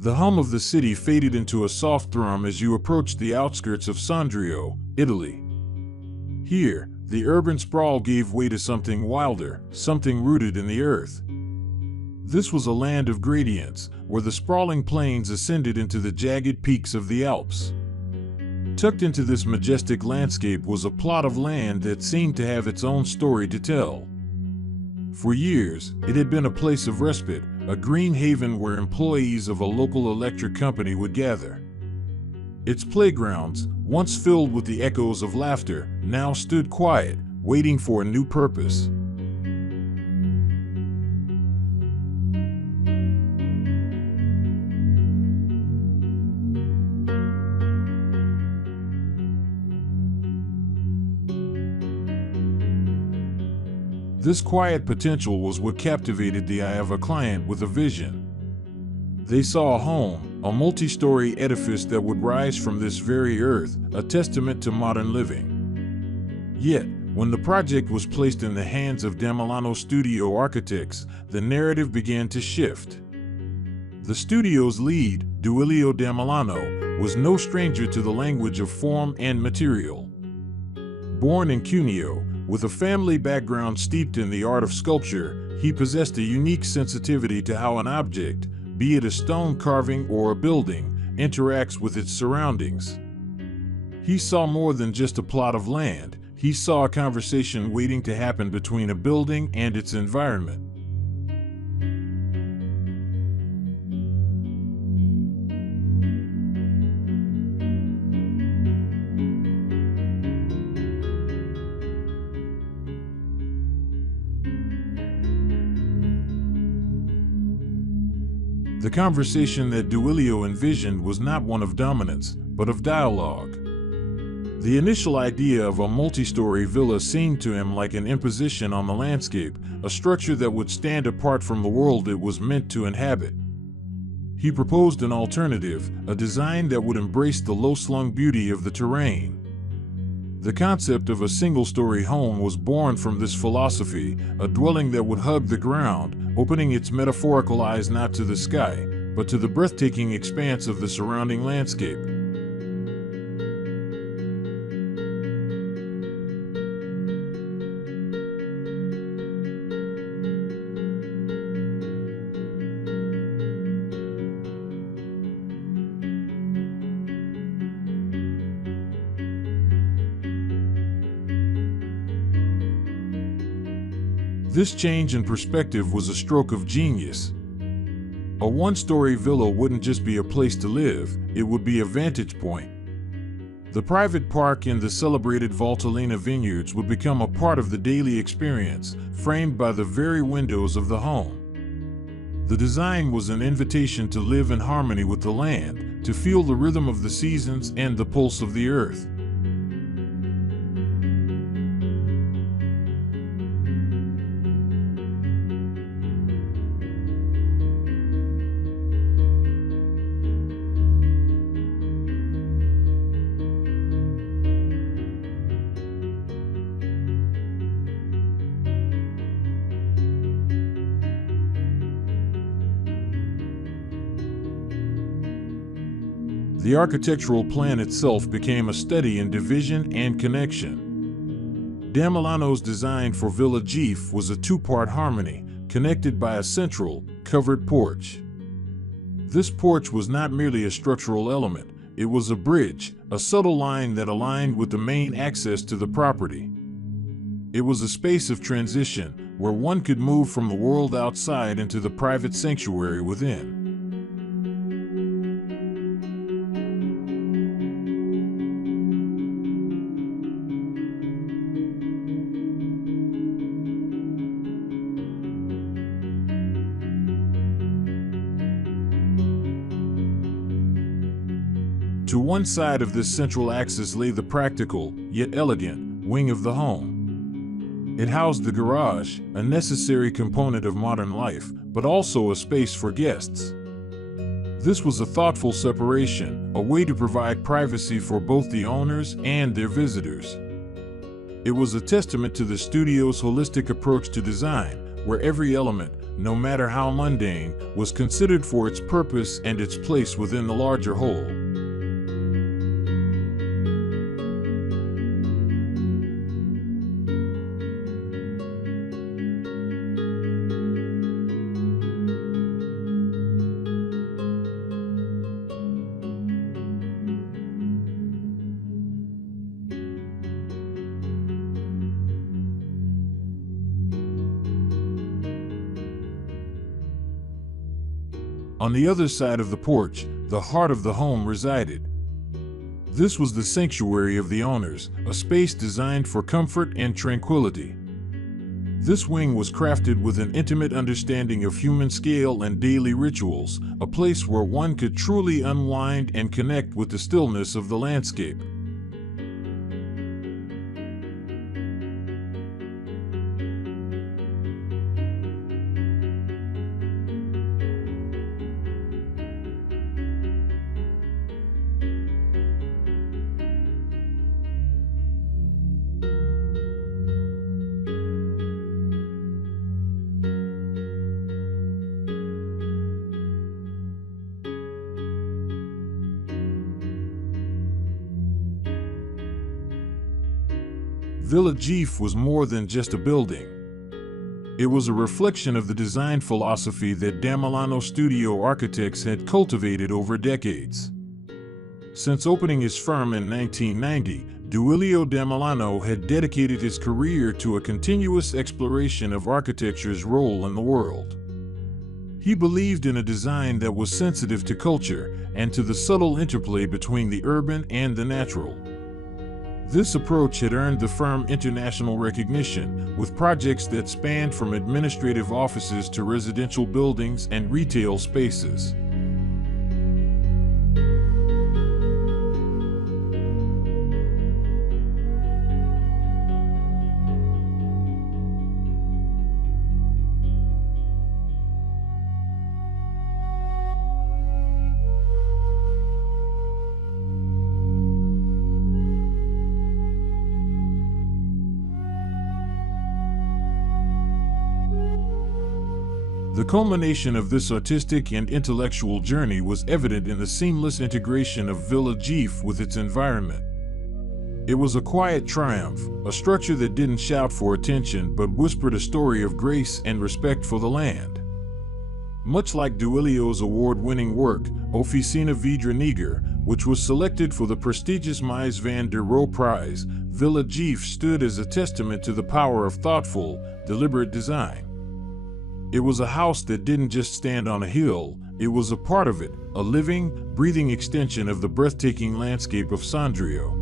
The hum of the city faded into a soft thrum as you approached the outskirts of Sondrio, Italy. Here, the urban sprawl gave way to something wilder, something rooted in the earth. This was a land of gradients, where the sprawling plains ascended into the jagged peaks of the Alps. Tucked into this majestic landscape was a plot of land that seemed to have its own story to tell. For years, it had been a place of respite, a green haven where employees of a local electric company would gather. Its playgrounds, once filled with the echoes of laughter, now stood quiet, waiting for a new purpose. This quiet potential was what captivated the eye of a client with a vision. They saw a home, a multi-story edifice that would rise from this very earth, a testament to modern living. Yet, when the project was placed in the hands of Damilano Studio Architects, the narrative began to shift. The studio's lead, Duilio Damilano, was no stranger to the language of form and material. Born in Cuneo, with a family background steeped in the art of sculpture, he possessed a unique sensitivity to how an object, be it a stone carving or a building, interacts with its surroundings. He saw more than just a plot of land. He saw a conversation waiting to happen between a building and its environment. The conversation that Duilio envisioned was not one of dominance, but of dialogue. The initial idea of a multi-story villa seemed to him like an imposition on the landscape, a structure that would stand apart from the world it was meant to inhabit. He proposed an alternative, a design that would embrace the low-slung beauty of the terrain. The concept of a single-story home was born from this philosophy, a dwelling that would hug the ground, opening its metaphorical eyes not to the sky, but to the breathtaking expanse of the surrounding landscape. This change in perspective was a stroke of genius. A one-story villa wouldn't just be a place to live, it would be a vantage point. The private park and the celebrated Valtellina vineyards would become a part of the daily experience, framed by the very windows of the home. The design was an invitation to live in harmony with the land, to feel the rhythm of the seasons and the pulse of the earth. The architectural plan itself became a study in division and connection. Damilano's design for Villa Geef was a two-part harmony, connected by a central, covered porch. This porch was not merely a structural element, it was a bridge, a subtle line that aligned with the main access to the property. It was a space of transition, where one could move from the world outside into the private sanctuary within. To one side of this central axis lay the practical, yet elegant, wing of the home. It housed the garage, a necessary component of modern life, but also a space for guests. This was a thoughtful separation, a way to provide privacy for both the owners and their visitors. It was a testament to the studio's holistic approach to design, where every element, no matter how mundane, was considered for its purpose and its place within the larger whole. On the other side of the porch, the heart of the home resided. This was the sanctuary of the owners, a space designed for comfort and tranquility. This wing was crafted with an intimate understanding of human scale and daily rituals, a place where one could truly unwind and connect with the stillness of the landscape. Villa Gief was more than just a building. It was a reflection of the design philosophy that Damilano Studio Architects had cultivated over decades. Since opening his firm in 1990, Duilio Damilano had dedicated his career to a continuous exploration of architecture's role in the world. He believed in a design that was sensitive to culture and to the subtle interplay between the urban and the natural. This approach had earned the firm international recognition, with projects that spanned from administrative offices to residential buildings and retail spaces. The culmination of this artistic and intellectual journey was evident in the seamless integration of Villa Gief with its environment. It was a quiet triumph, a structure that didn't shout for attention but whispered a story of grace and respect for the land. Much like Duilio's award-winning work, Officina Vidra Neger, which was selected for the prestigious Mies van der Rohe Prize, Villa Gief stood as a testament to the power of thoughtful, deliberate design. It was a house that didn't just stand on a hill, it was a part of it, a living, breathing extension of the breathtaking landscape of Sondrio.